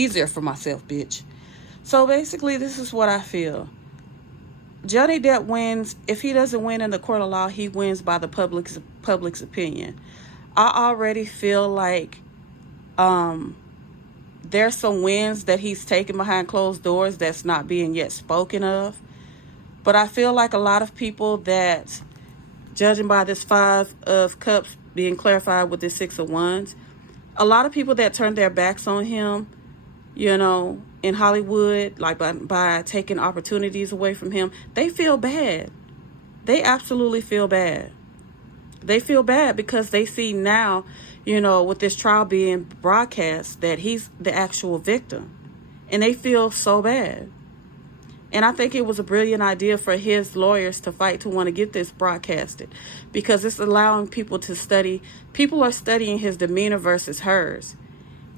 easier for myself, bitch. So basically, this is what I feel. Johnny Depp wins. If he doesn't win in the court of law, he wins by the public's opinion. I already feel like there's some wins that he's taken behind closed doors that's not being yet spoken of. But I feel like a lot of people that, judging by this 5 of cups being clarified with this 6 of wands, a lot of people that turned their backs on him, in Hollywood, like by taking opportunities away from him, they feel bad. They absolutely feel bad. They feel bad because they see now, with this trial being broadcast, that he's the actual victim. And they feel so bad. And I think it was a brilliant idea for his lawyers to fight to want to get this broadcasted, because it's allowing people to study. People are studying his demeanor versus hers.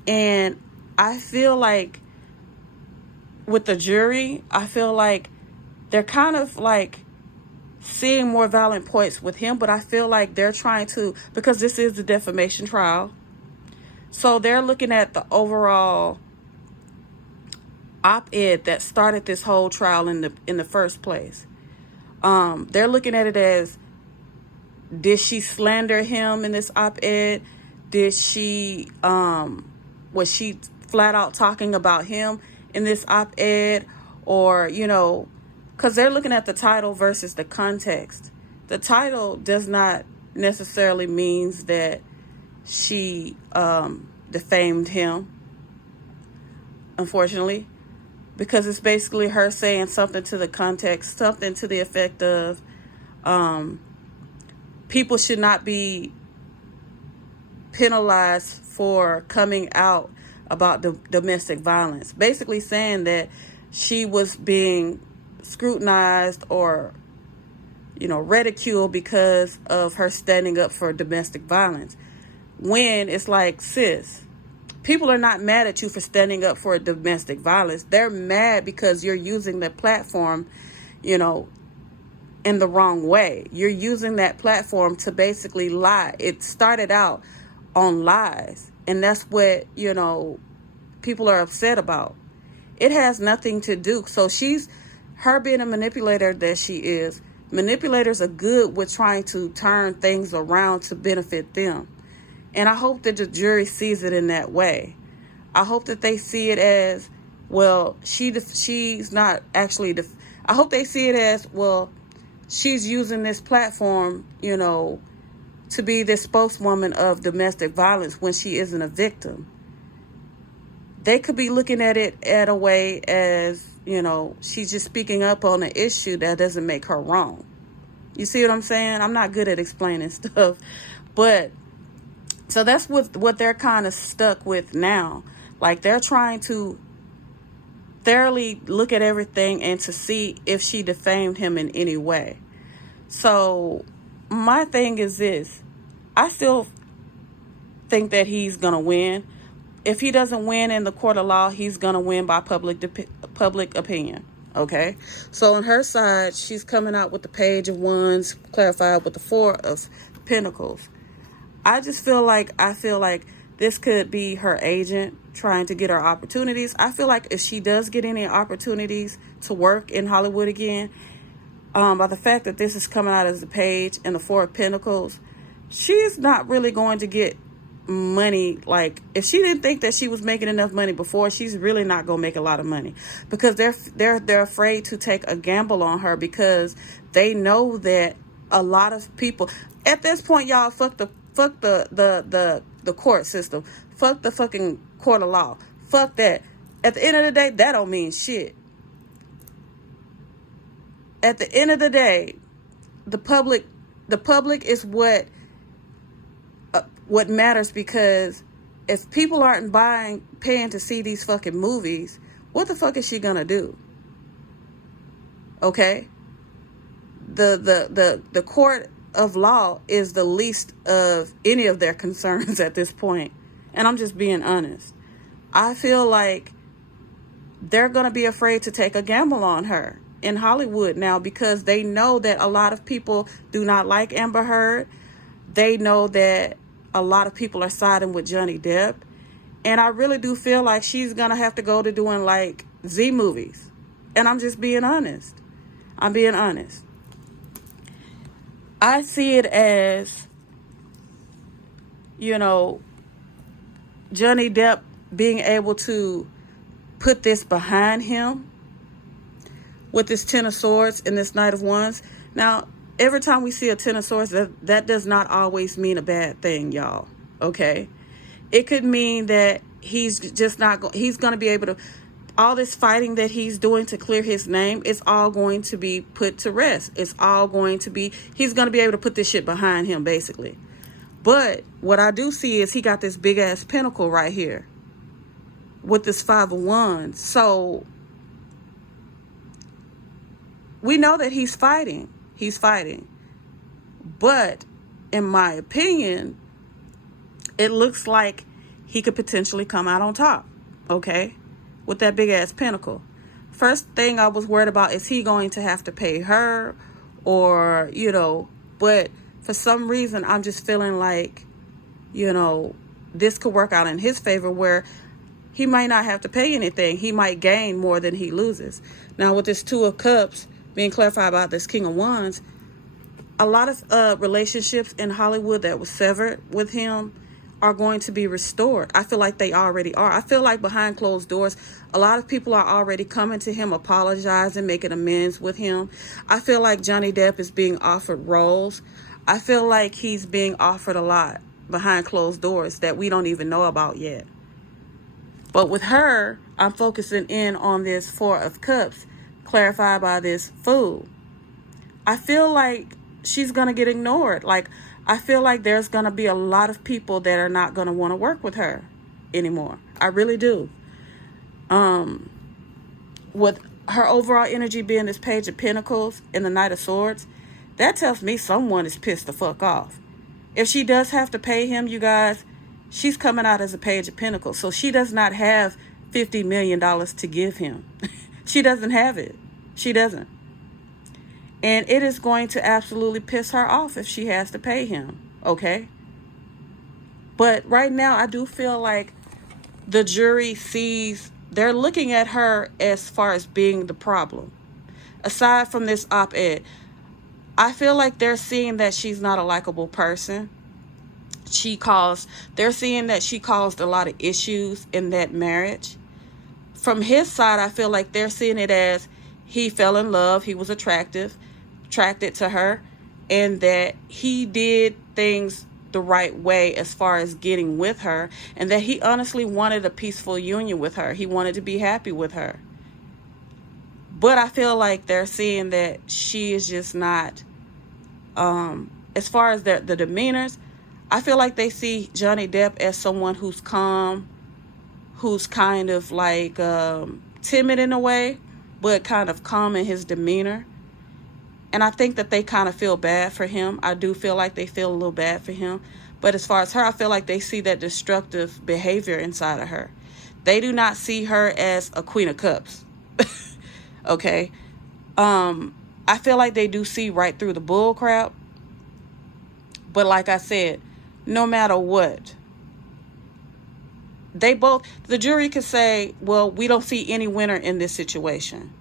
And I feel like with the jury, I feel like they're kind of like seeing more valid points with him, but I feel like they're trying to, because this is the defamation trial, so they're looking at the overall op-ed that started this whole trial in the first place. They're looking at it as, did she slander him in this op-ed? Did she was she flat out talking about him in this op-ed? Or because they're looking at the title versus the context. The title does not necessarily means that she defamed him, unfortunately, because it's basically her saying something to the context, something to the effect of people should not be penalized for coming out about the domestic violence. Basically saying that she was being scrutinized or ridiculed because of her standing up for domestic violence, when it's like, sis, people are not mad at you for standing up for domestic violence. They're mad because you're using the platform in the wrong way. You're using that platform to basically lie. It started out on lies, and that's what people are upset about. It has nothing to do. So her being a manipulator that she is, manipulators are good with trying to turn things around to benefit them. And I hope that the jury sees it in that way. I hope that they see it as, well, she's not actually, I hope they see it as, well, she's using this platform, to be this spokeswoman of domestic violence when she isn't a victim. They could be looking at it at a way as, she's just speaking up on an issue that doesn't make her wrong. You see what I'm saying? I'm not good at explaining stuff. But, so that's what they're kind of stuck with now. Like, they're trying to thoroughly look at everything and to see if she defamed him in any way. So, my thing is this. I still think that he's going to win. If he doesn't win in the court of law, he's going to win by public opinion. Okay? So on her side, she's coming out with the Page of Wands clarified with the 4 of Pentacles. I feel like this could be her agent trying to get her opportunities. I feel like if she does get any opportunities to work in Hollywood again, by the fact that this is coming out as the Page and the 4 of Pentacles, she's not really going to get money. Like, if she didn't think that she was making enough money before, she's really not gonna make a lot of money, because they're afraid to take a gamble on her, because they know that a lot of people at this point, y'all, fuck the court system, fuck the fucking court of law, fuck that. At the end of the day, that don't mean shit. At the end of the day, the public is what matters, because if people aren't paying to see these fucking movies, what the fuck is she gonna do? Okay? The court of law is the least of any of their concerns at this point. And I'm just being honest. I feel like they're gonna be afraid to take a gamble on her in Hollywood now, because they know that a lot of people do not like Amber Heard. They know that a lot of people are siding with Johnny Depp. And I really do feel like she's going to have to go to doing like Z movies. And I'm just being honest. I'm being honest. I see it as, you know, Johnny Depp being able to put this behind him with this Ten of Swords and this Knight of Wands. Now, every time we see a Ten of Swords, that does not always mean a bad thing, y'all. Okay? It could mean that he's just not, he's going to be able to, all this fighting that he's doing to clear his name, it's all going to be put to rest. It's all going to be, he's going to be able to put this shit behind him, basically. But what I do see is he got this big ass pentacle right here with this Five of Wands. So we know that he's fighting. He's fighting. But in my opinion, it looks like he could potentially come out on top. Okay? With that big ass pentacle. First thing I was worried about, is he going to have to pay her? Or, you know, but for some reason, I'm just feeling like, you know, this could work out in his favor where he might not have to pay anything. He might gain more than he loses. Now, with this Two of Cups being clarified about this King of Wands, a lot of relationships in Hollywood that was severed with him are going to be restored. I feel like they already are. I feel like behind closed doors, a lot of people are already coming to him, apologizing, making amends with him. I feel like Johnny Depp is being offered roles. I feel like he's being offered a lot behind closed doors that we don't even know about yet. But with her, I'm focusing in on this Four of Cups, clarified by this Fool. I feel like she's going to get ignored. Like, I feel like there's going to be a lot of people that are not going to want to work with her anymore. I really do. With her overall energy being this Page of Pentacles and the Knight of Swords, that tells me someone is pissed the fuck off. If she does have to pay him, you guys, she's coming out as a Page of Pentacles. So she does not have $50 million to give him. She doesn't have it. She doesn't. And it is going to absolutely piss her off if she has to pay him. Okay? But right now, I do feel like the jury sees, they're looking at her as far as being the problem. Aside from this op-ed, I feel like they're seeing that she's not a likable person. They're seeing that she caused a lot of issues in that marriage. From his side, I feel like they're seeing it as he fell in love, he was attracted to her, and that he did things the right way as far as getting with her, and that he honestly wanted a peaceful union with her. He wanted to be happy with her. But I feel like they're seeing that she is just not, as far as the demeanors, I feel like they see Johnny Depp as someone who's calm, who's kind of like timid in a way, but kind of calm in his demeanor. And I think that they kind of feel bad for him. I do feel like they feel a little bad for him. But as far as her, I feel like they see that destructive behavior inside of her. They do not see her as a Queen of Cups. Okay? I feel like they do see right through the bull crap. But like I said, no matter what, the jury could say, well, we don't see any winner in this situation.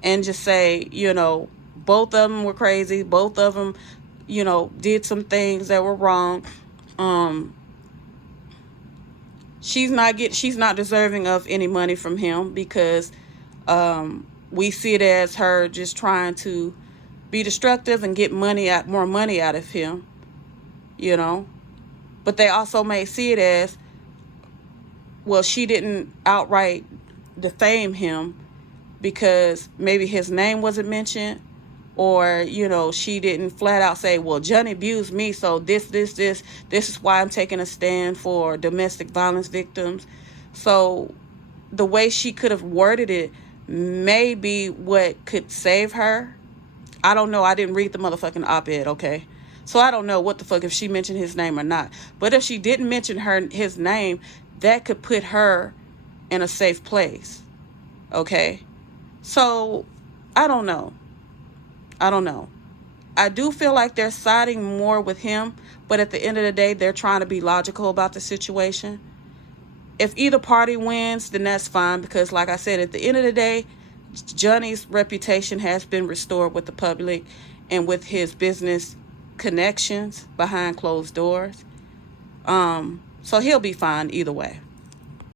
And just say, you know, both of them were crazy. Both of them, you know, did some things that were wrong. She's not deserving of any money from him because we see it as her just trying to be destructive and get more money out of him, you know. But they also may see it as, well, she didn't outright defame him because maybe his name wasn't mentioned, or, you know, she didn't flat out say, well, Johnny abused me, so this is why I'm taking a stand for domestic violence victims. So the way she could have worded it may be what could save her. I don't know. I didn't read the motherfucking op-ed, okay? So I don't know what the fuck if she mentioned his name or not. But if she didn't mention his name, that could put her in a safe place, okay? So I don't know. I do feel like they're siding more with him, but at the end of the day, they're trying to be logical about the situation. If either party wins, then that's fine, because like I said, at the end of the day, Johnny's reputation has been restored with the public and with his business connections behind closed doors. So he'll be fine either way.